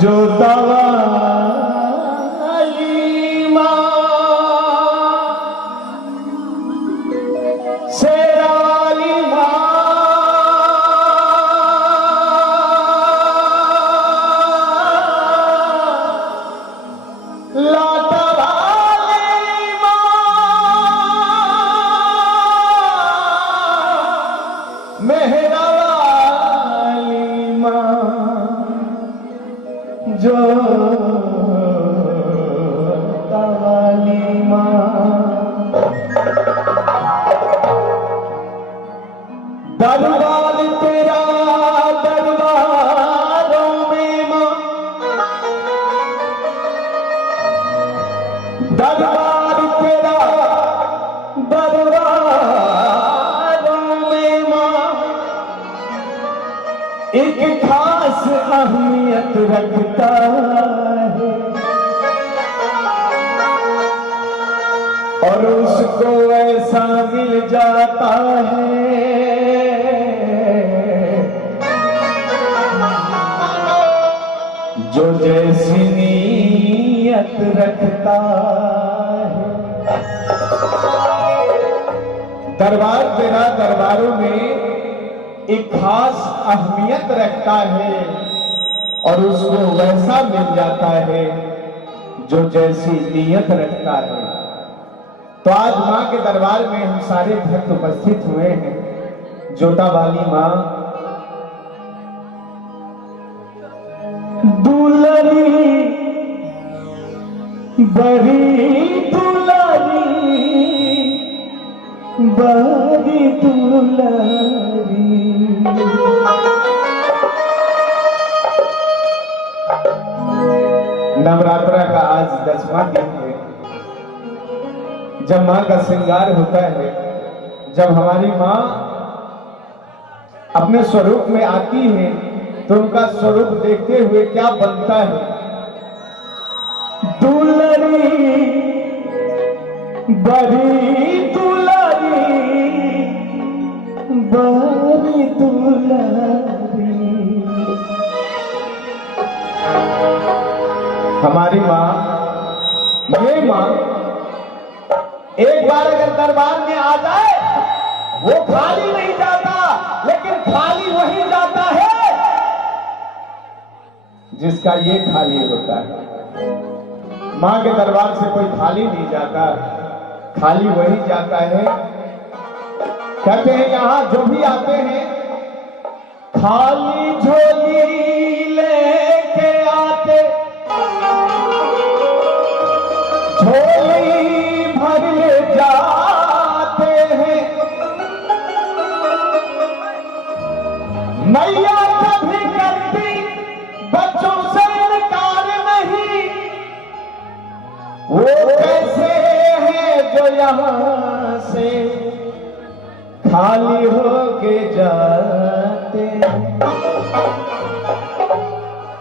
जो तवा जो तवाली दरबार तेरा दरबारों में मां, दरबार तेरा दरबारों में मां एक खास अहमियत रखता है और उसको ऐसा मिल जाता है जो जैसी नीयत रखता है। दरबार तेरा दरबारों में एक खास अहमियत रखता है और उसको वैसा मिल जाता है जो जैसी नीयत रखता है। तो आज मां के दरबार में हम सारे भक्त उपस्थित हुए हैं। जोता वाली मां दुलारी बड़ी दुलारी बड़ी दुलारी, नवरात्रा का आज 10वां दिन है। जब मां का श्रृंगार होता है, जब हमारी मां अपने स्वरूप में आती है तो उनका स्वरूप देखते हुए क्या बनता है। दुलारी बड़ी दुलारी बड़ी दुलारी, हमारी मां, ये मां एक बार अगर दरबार में आ जाए वो खाली नहीं जाता, लेकिन खाली वही जाता है जिसका ये खाली होता है। मां के दरबार से कोई खाली नहीं जाता, खाली वही जाता है। कहते हैं यहां जो भी आते हैं खाली झोली लेके आते, झोली भर ले जाते हैं। मैया कभी करती बच्चों से इनकार नहीं, वो कैसे हैं जो यहां से खाली होके जाते।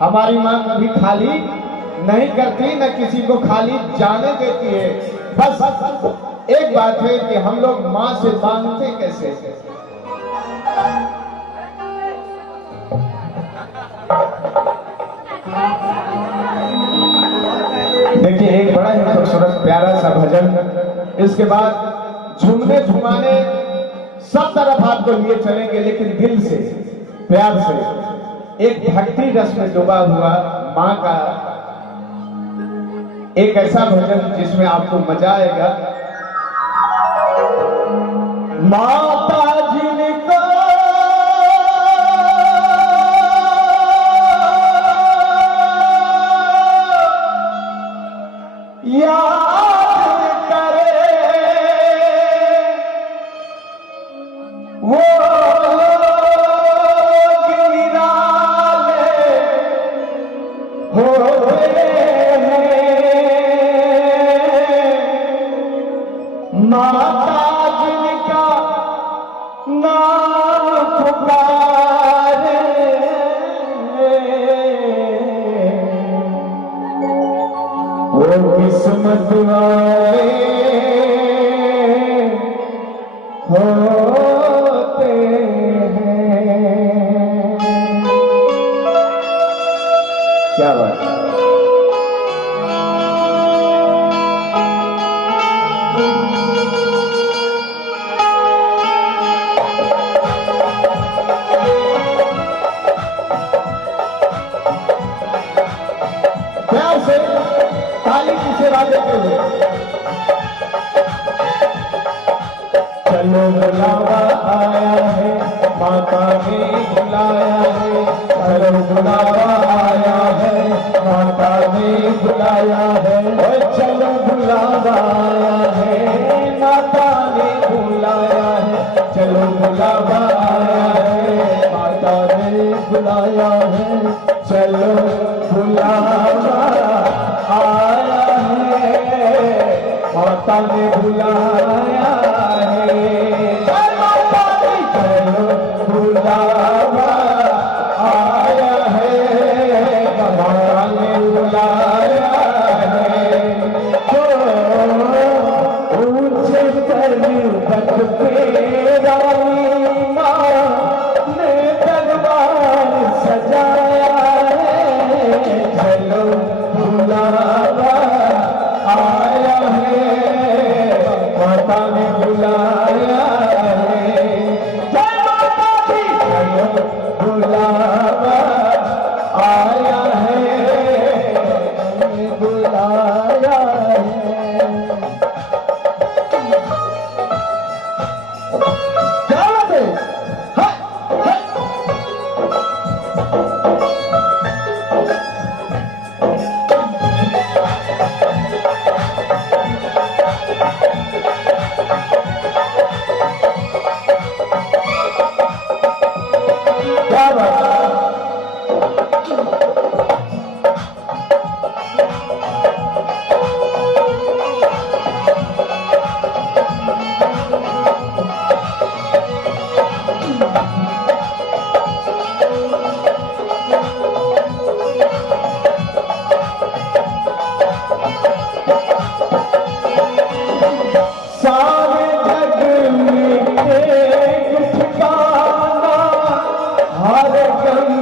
हमारी मां कभी खाली नहीं करती, न किसी को खाली जाने देती है। बस एक बात है कि हम लोग मां से मांगते कैसे। देखिए एक बड़ा ही खूबसूरत प्यारा सा भजन, इसके बाद झूमने झुमाने सब तरफ आपको लिए चलेंगे, लेकिन दिल से प्यार से एक भक्ति रस में डूबा हुआ मां का एक ऐसा भजन जिसमें आपको मजा आएगा। माता जिनको याद करे वो गिराले होते हैं। माता जिनका ना पुकारे वो किस्मत वाले होते हैं। क्या बात। प्यार से ताली की सेवा देते हुए चलो बुलावा आया है, माता ने बुलाया है। चलो बुलावा आया है, माता ने बुलाया है। चलो बुलावा आया है, माता ने बुलाया है। चलो बुलावा आया है, माता ने बुलाया है। चलो बुलावा आया है, माता ने बुलाया है। चलो बुलावा आया है, माता ने बुलाया है। जो ऊंचे पर्वत पे रानी माँ ने दरबार सजाया है। चलो बुलावा आया है, माता ने बुलाया है। जय माता दी। चलो बुलावा आया है, बुलाया है। क्या बात है? हाय, हाय। क्या बात है? सारे जग में एक ठिकाना, हर गम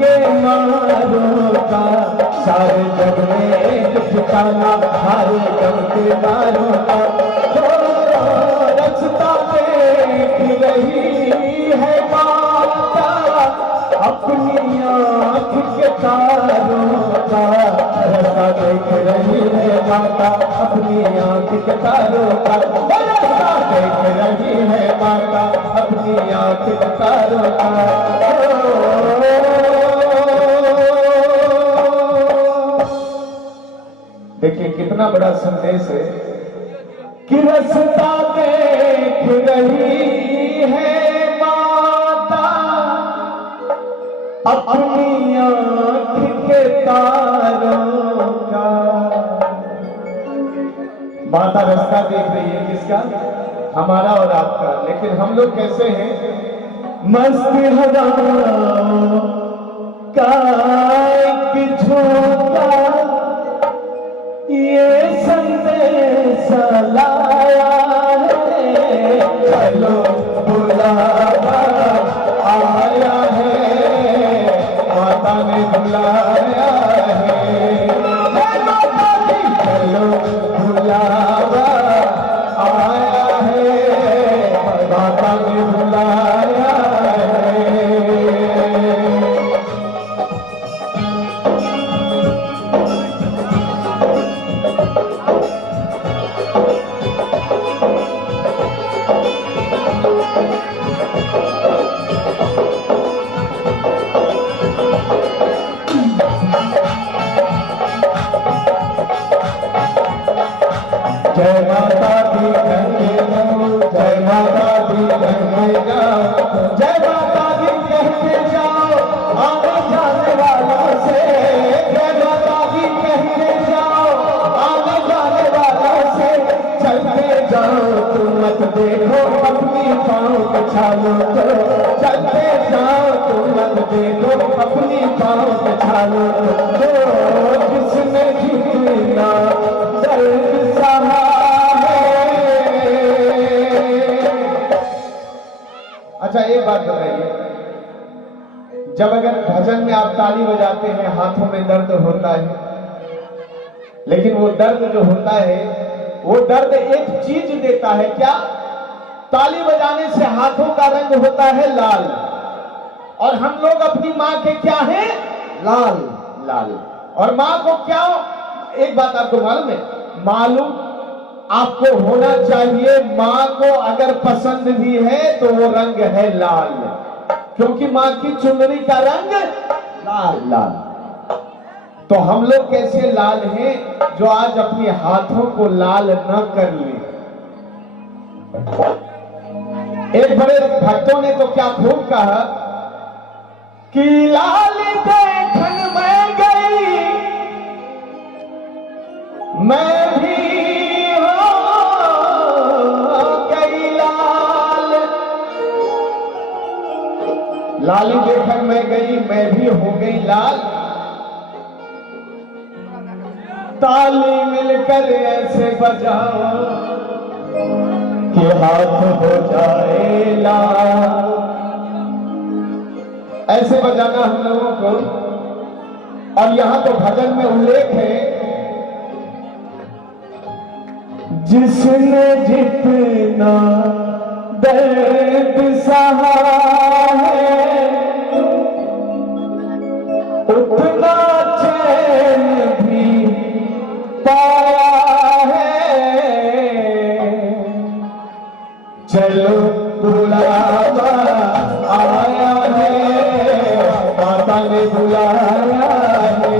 के मारों का। सारे जग में एक ठिकाना, हर गम के मारों का। रास्ता देख रही है माता, अपनी आँख के तारों का। रास्ता देख रही है माता, अपनी आँख के तारों का। रास्ता देख रही है माता, अपनी आँख के तारों का। देखिए कितना बड़ा संदेश है कि रास्ता देख रही है माता, अपनी आँख के तारों का। माता रास्ता देख रही है किसका? हमारा और आपका। लेकिन हम लोग कैसे हैं? मस्त हवाओं का एक झोंका ये संदेश लाया है। चलो बुलावा आया है, माता ने बुलाया है। चलो बुलावा आया है, माता ने बुलाया है। जय माता दी कहते जाओ, जय माता दी कहते जाओ, जय माता दी कहते जाओ आने जाने वालों से। जय माता दी कहते जाओ आने जाने वालों से। चलते जाओ तुम मत देखो अपनी पाँव के छालों को, चलते जाओ तुम मत देखो अपनी पाँव के छालों को, किसने जितना दर्द सहा है। अच्छा एक बात बताइए, जब अगर भजन में आप ताली बजाते हैं हाथों में दर्द होता है, लेकिन वो दर्द जो होता है वो दर्द एक चीज देता है, क्या? ताली बजाने से हाथों का रंग होता है लाल, और हम लोग अपनी माँ के क्या हैं? लाल लाल। और माँ को क्या, एक बात आपको मालूम है, मालूम आपको होना चाहिए, माँ को अगर पसंद भी है तो वो रंग है लाल, क्योंकि माँ की चुनरी का रंग लाल लाल। तो हम लोग कैसे लाल हैं जो आज अपने हाथों को लाल न कर ले। एक बड़े भक्तों ने तो क्या खूब कहा कि लाल देखन मैं गई, मैं भी हो गई लाल। लाली देखन मैं गई, मैं भी हो गई लाल, ताली मिलकर ऐसे बजाओ कि हाथ हो जाए लाल। ऐसे बजाना हम लोगों को। और यहां तो भजन में उल्लेख है, जिसने जितना दर्द सहा है उतना चैन भी पाया है। चलो बुलावा आया है, माता ने बुलाया है।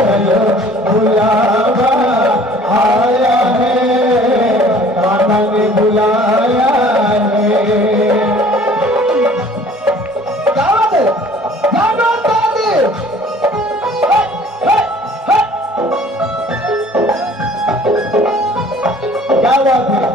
चलो बुलावा आया है, माता ने बुलाया है। क्या बात है?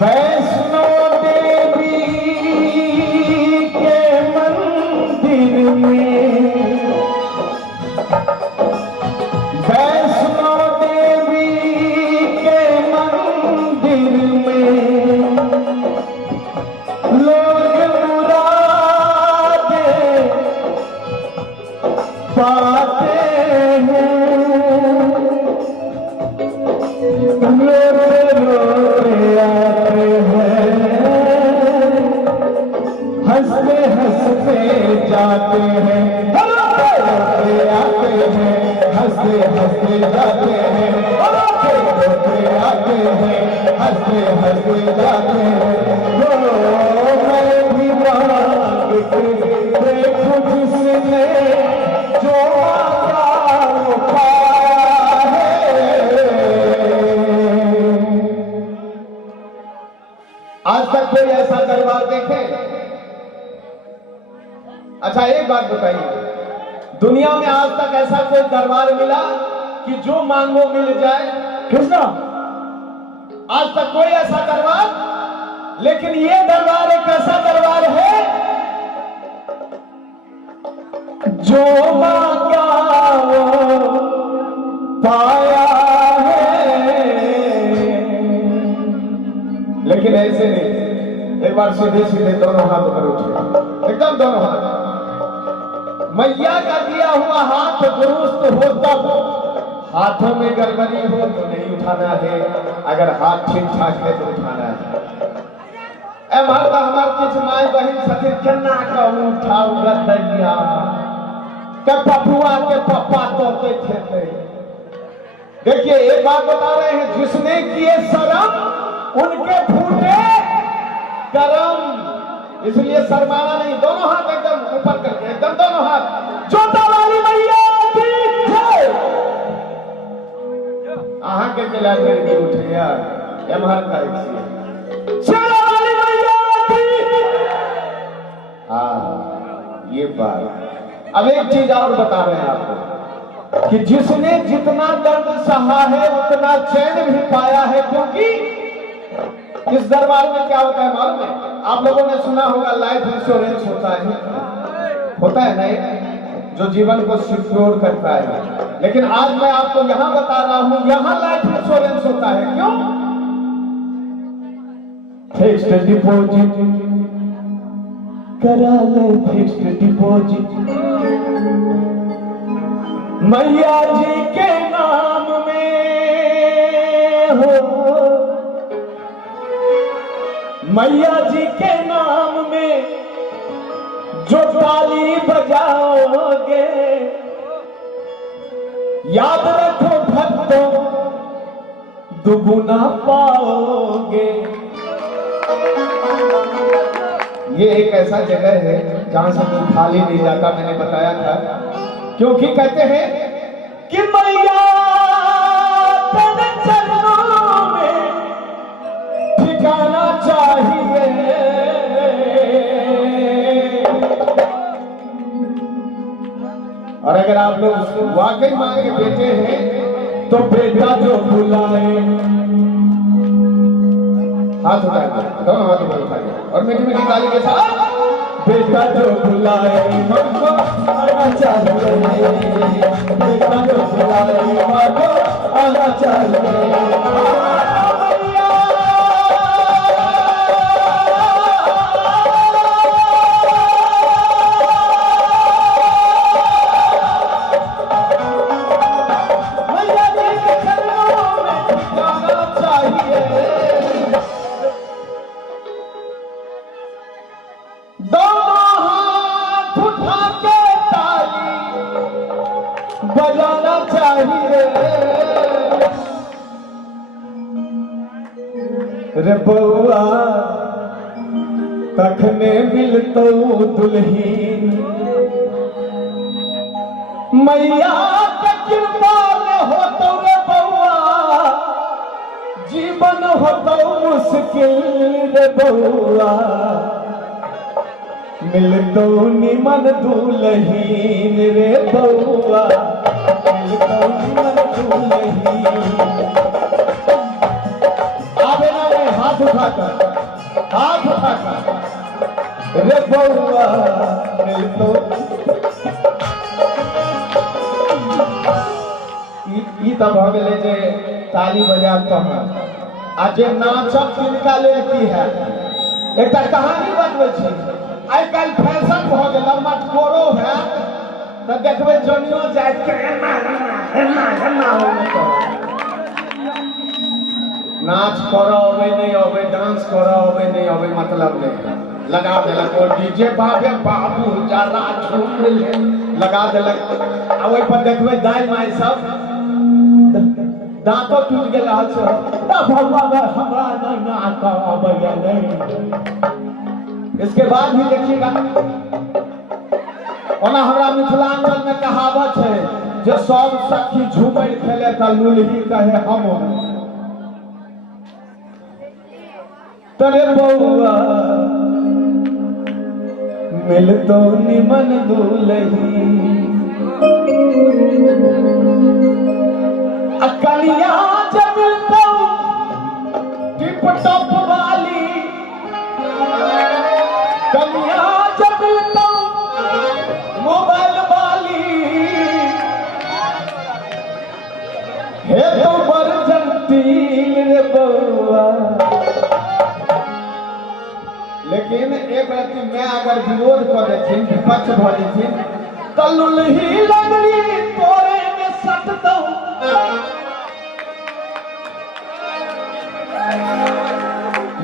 वैष्णो देवी के मंदिर में, वैष्णो देवी के मंदिर में लोग मुरादें पाते हैं। हंसते हंसते जाते हैं, रोते आते हैं, हंसते हंसते जाते हैं, रोते आते हैं, हंसते हंसते जाते हैं। मैं भी मांग देखो जिसने जो मांगा वो पाया है। आज तक कोई ऐसा दरबार देखे? अच्छा एक बात बताइए, दुनिया में आज तक ऐसा कोई दरबार मिला कि जो मांगो मिल जाए? कृष्णा, आज तक कोई ऐसा दरबार। लेकिन ये दरबार एक ऐसा दरबार है जो मांगा वो पाया है। लेकिन ऐसे नहीं, एक बार सीधे सीधे दोनों हाथ ऊपर उठे, एकदम दोनों हाथ। मैया का दिया हुआ हाथ दुरुस्त हो तब, हाथों में गड़बड़ी हो तो नहीं उठाना है, अगर हाथ ठीक ठाक है तो उठाना है। मारता हमार किस माई बहन सती केना का उठाऊ गदैया के पपुआ के पप्पा तो के खेते देखिए एक बात बता रहे हैं, जिसने किए शर्म उनके फूटे करम। इसलिए शर्माना नहीं, दोनों हाथ एकदम ऊपर करके, एकदम दोनों हाथ। जोता वाली मैया की जय। आहा के खिला मेरी उठे यार, एमहर का चला वाली मैया की। हाँ ये बात। अब एक चीज और बता रहे हैं आपको कि जिसने जितना दर्द सहा है उतना चैन भी पाया है, क्योंकि इस दरबार में क्या होता है मालूम है? आप लोगों ने सुना होगा लाइफ इंश्योरेंस होता है नहीं, जो जीवन को सिक्योर करता है। लेकिन आज मैं आपको यहां बता रहा हूं, यहां लाइफ इंश्योरेंस होता है। क्यों? फिक्स्ड डिपॉजिट करा ले, फिक्स्ड डिपॉजिट मैया जी के नाम में हो, मैया जी के नाम में जो ताली बजाओगे, याद रखो भक्तों दुगुना पाओगे। ये एक ऐसा जगह है जहां से कोई खाली नहीं जाता, मैंने बताया था। क्योंकि कहते हैं कि मैया तेरे चरणों में ठिकाना चाहिए। और अगर आप लोग उसको वाकई मांग के बेटे हैं तो बेटा जो बुलाए, हाथ उठा के, दोनों हाथ उठा के और मीठी मीठी ताली के साथ, बेटा जो बुलाए हमको आना चाहिए, बेटा जो बुलाए हमको आना चाहिए। बजाना चाहिए रे बउआ, तखने मिलतो दुल्हीन मैया के कृपा में होतो रे बउआ, जीवन होतो मुश्किल रे बउआ, मिलतो निमन दुल्हीन रे बउआ, मिलतो निमन दुल्हीन। आवे ना रे, हाथ उठाकर, हाथ उठाकर रे बउआ मिलतो। ई तब हो गेले जे ताली बजाब तो आ जे नाचब तिनका लेल की है। एकटा कहानी बनबै छी। आई कल फैशन भ गेल, मटकोरो है तो देखबे जनियो जाय के एना एना एना होने तो नाच करो अबे नहीं अबे, डांस करो अबे नहीं अबे, मतलब नहीं। लगा देलक और डीजे बाबे बाबू जरा झूम ले लगा देलक। आ ओइ पर देखबे दाई माई सब दांतो टूट गेल रहल छै, भगवान हमरा नहीं नाच अबे नहीं। इसके बाद भी देखिएगा, ओना हमरा मिथिलांचल में कहावत है जो सब सखी झूमर खेले त लुलही कहे हम। तरे बउआ मिलतो निमन दुलही, कलिया जब मिलतो टिप टॉप वाली, कलिया जब मिलतो मोबाइल वाली, हे तो बरजंतीन रे बउआ। लेकिन एक व्यक्ति मैं अगर विरोध कर देथिन, विपक्ष भ जेथिन त लुलही लगली तोरे में सट दो।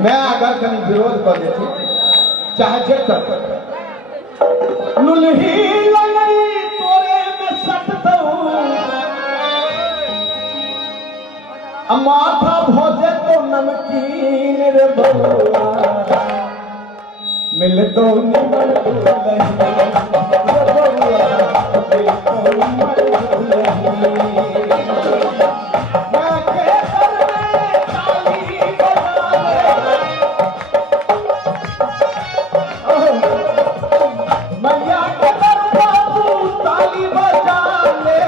मैं अगर कहीं विरोध कर देती चाहे जे कर, लुलही लगली तोरे में सट दो। माथा भोजे तो नमकीन रे बउआ, मिल तो निमन दुलही रे बउआ, मिल तो निमन दुलही। मैं के घर में ताली बजा ले, मैया के घर में तू ताली बजा ले,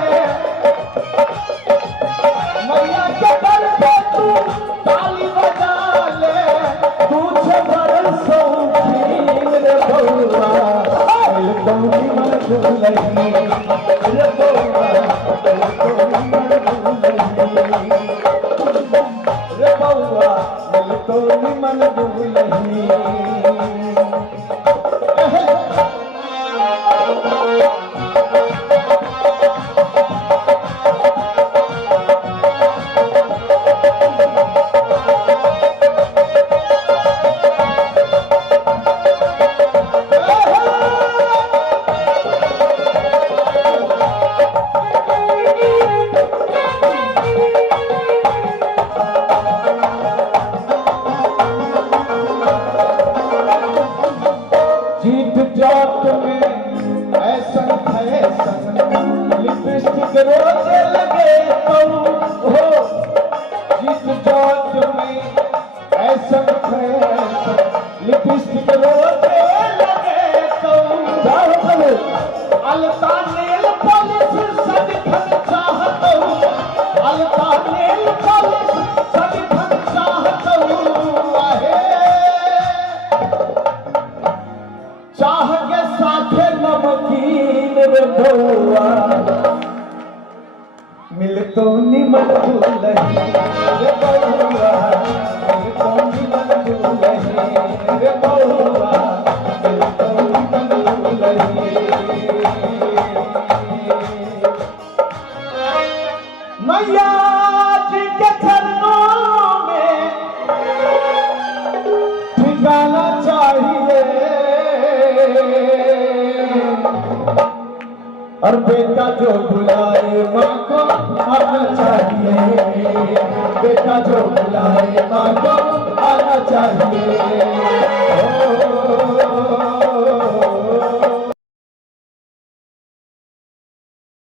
मैया के घर पे तू ताली बजा ले, तुझे बड़ शौकीन रे बउआ, मिल तो निमन दुलही रे बउआ, मिल तो निमन दुलही रे बउआ, मिल तो निमन दुलही। जीत जात में ऐसन फैशन, लिपस्टिक रोजे लगे तो हो, जीत जात में ऐसन फैशन, लिपस्टिक रोजे लगे तो अलता नेल पॉलिश सदिखन चाहत हूँ, अलता नेल पॉलिश सदिखन चाहत हूँ, आहे चाह के साथे नमकीन रे बउआ, मिल तो निमन दुलही रे बउआ, मिल तो निमन दुलही रे बउआ, मिल तो निमन दुलही। मैया जी के चरणों में ठिकाना चाहिए, और बेटा जो बुलाए माँ को आना चाहिए, बेटा जो बुलाए माँ को आना चाहिए।